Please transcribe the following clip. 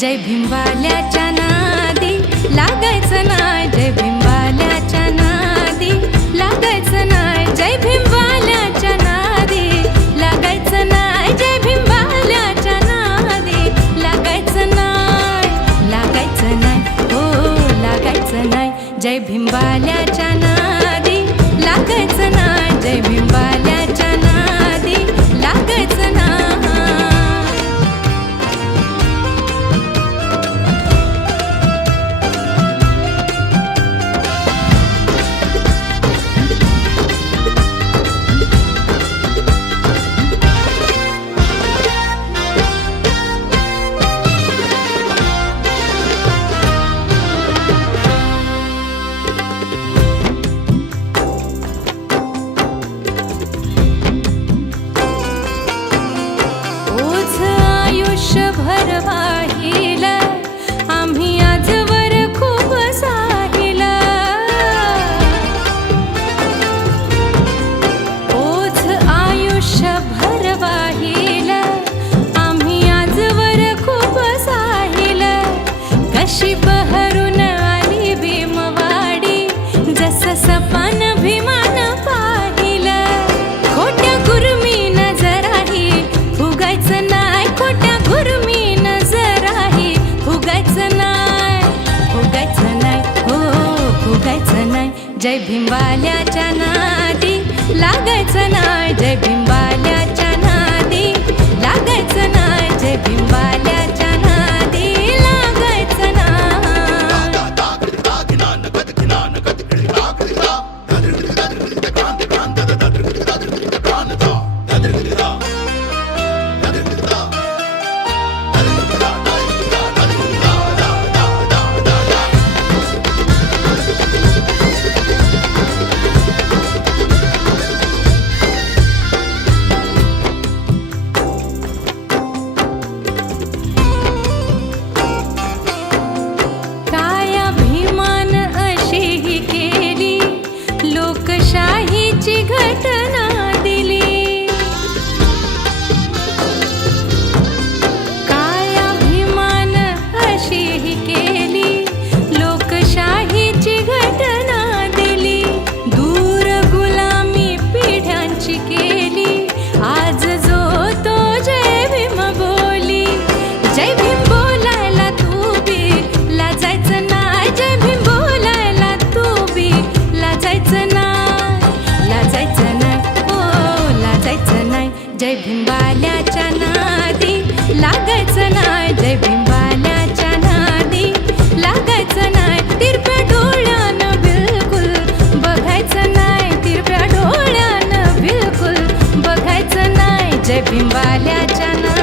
जय भिंबाल्याच्या नादी लागायचं नाय, जय भिंबाल्याच्या नादी लागायचं नाय, जय भिंबाल्याच्या नादी लागायचं नाय, जय भिंबाल्याच्या नादी लागायचं नाय, लागायचं नाय, हो लागायचं नाय, जय भिंबाल्याच्या नादी लागायचं नाय, जय भिंबाल्याच्या नादी लागायचं नाय. आयुष्यभर वाहिला आम्ही आजवर खूप साहिला, ओझ आयुष्यभर वाहिला आम्ही आजवर खूप साहिला. कशी बहरून आली भीमवाडी जसं सपान भीमान पाहिलं, खोट्या गुरमीन जराही फुगायचं नाय, खोट्या गुरमीन जराही फुगायचं नाय, फुगायचं नाय, हो फुगायचं नाय, जय भिंबाल्याच्या नादी लागायचं नाय, जय भिंबाल्याच्या नादी लागायचं नाय, जय भिंबाल्याच्या नादी लागायचं नाय. लोकशाहीची घटना दिली, काय अभिमान अशीही केली, लोकशाहीची घटना दिली. दूर गुलामी पिढ्यांची केली, आज जो तो जय भीम बोली. जय भीम बोलायला तू बी लाजायचं नाय, जय भीम बोलायला तू बी लाजायचं नाय, लाजायचं नाय, हो लाजायचं नाय, जय भिंबाल्याच्या नादी लागायचं नाय, जय भिंबाल्याच्या नादी लागायचं नाय. तिरप्या डोळ्यानं बिलकुल बघायचं नाय, तिरप्या डोळ्यानं बिलकुल बघायचं नाय, जय भिंबाल्याच्या नादी